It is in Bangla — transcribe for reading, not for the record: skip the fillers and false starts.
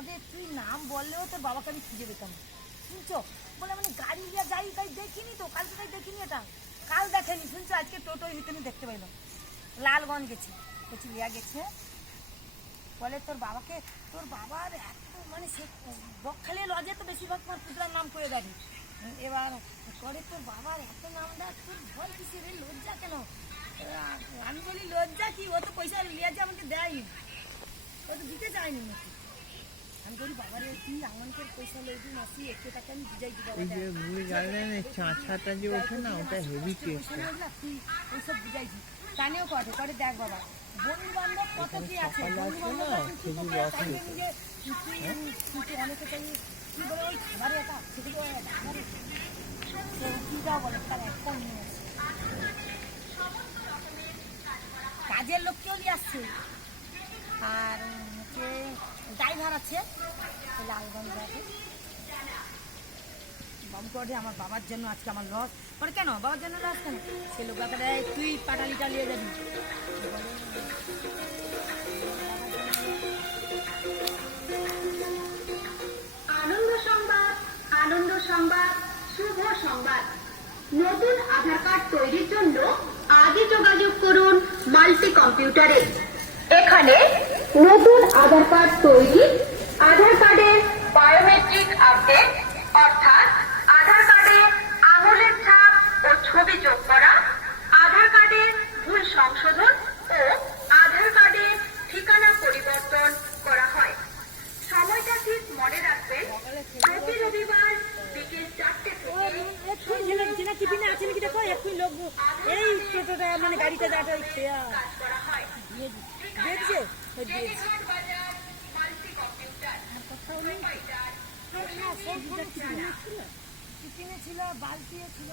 মদে তুই নাম বললেও তোর বাবাকে আমি খুঁজে পেতাম। শুনছো বলে মানে গাড়ি নিয়ে যাই তাই দেখিনি তো, কালকে তাই দেখিনি, এটা কাল দেখেনি, শুনছো আজকে টোটোর ভিতরে দেখতে পাইলাম। লালগঞ্জ গেছি, বলছি লিয়া গেছে, বলে তোর বাবাকে, তোর বাবার এত মানে সে বকখালি লজে তো বেশিরভাগ তোমার পুজোর নাম করে দেয়। এবার করে তোর বাবার এত নাম দেয়, তোর ভয় কিসে রে, লজ্জা কেন? আমি বলি লজ্জা কি, ও তো পয়সা লিয়াছে আমাকে দেয়নি, ও তো দিতে চায়নি নাকি। আমি বলি বাবার কি আমাকে পয়সা লইবি মাসি, একটু টাকা আমি বুঝাই দিই বাবা, মুড়ি গার্ডেনের চাঁচাটা যে ওঠে না, ওটা হেভি টেস্ট। তুই ওইসব বুঝাই দিই, টানেও করে করে দেখ বাবা, বন্ধু বান্ধব কত কি আছে, বন্ধু বান্ধব অনেকে চাই কি বলে ওই খাবারে একটা সেটা খাবারে কি দাও বলে, তার একটা নিয়ে আসে কাজের লোক কেউ নিয়ে আসছে, আর হচ্ছে ড্রাইভার আছে লালগঞ্জ আছে। বাবু করে আমার বাবার জন্য আজকে আমার লস, পরে কেন বাবার জন্য লস কেন, সে লোক ব্যাপারে তুই পাটালিটা নিয়ে যাবি। আনন্দ সংবাদ, আনন্দ সংবাদ, শুভ সংবাদ। নতুন আধার কার্ড তৈরির জন্য আজই যোগাযোগ করুন মাল্টি কম্পিউটারে। এখানে নতুন আধার কার্ড তৈরি, আধার কার্ডের বায়োমেট্রিক আপডেট অর্থাৎ আধার কার্ডে আঙুলের ছাপ ও ছবি যোগ করা, আধার কার্ডের ভুল সংশোধন ও আধার কার্ডের ঠিকানা পরিবর্তন করা হয়। সময়টা ঠিক মনে রাখবেন, প্রতি রবিবার বিকেল 4টে থেকে এই টোটোটা মানে গাড়িটা যাটা কাজ করা হয়। দেখছে বাজার মাল্টি কম্পিউটার ছিল, বালতিও ছিল।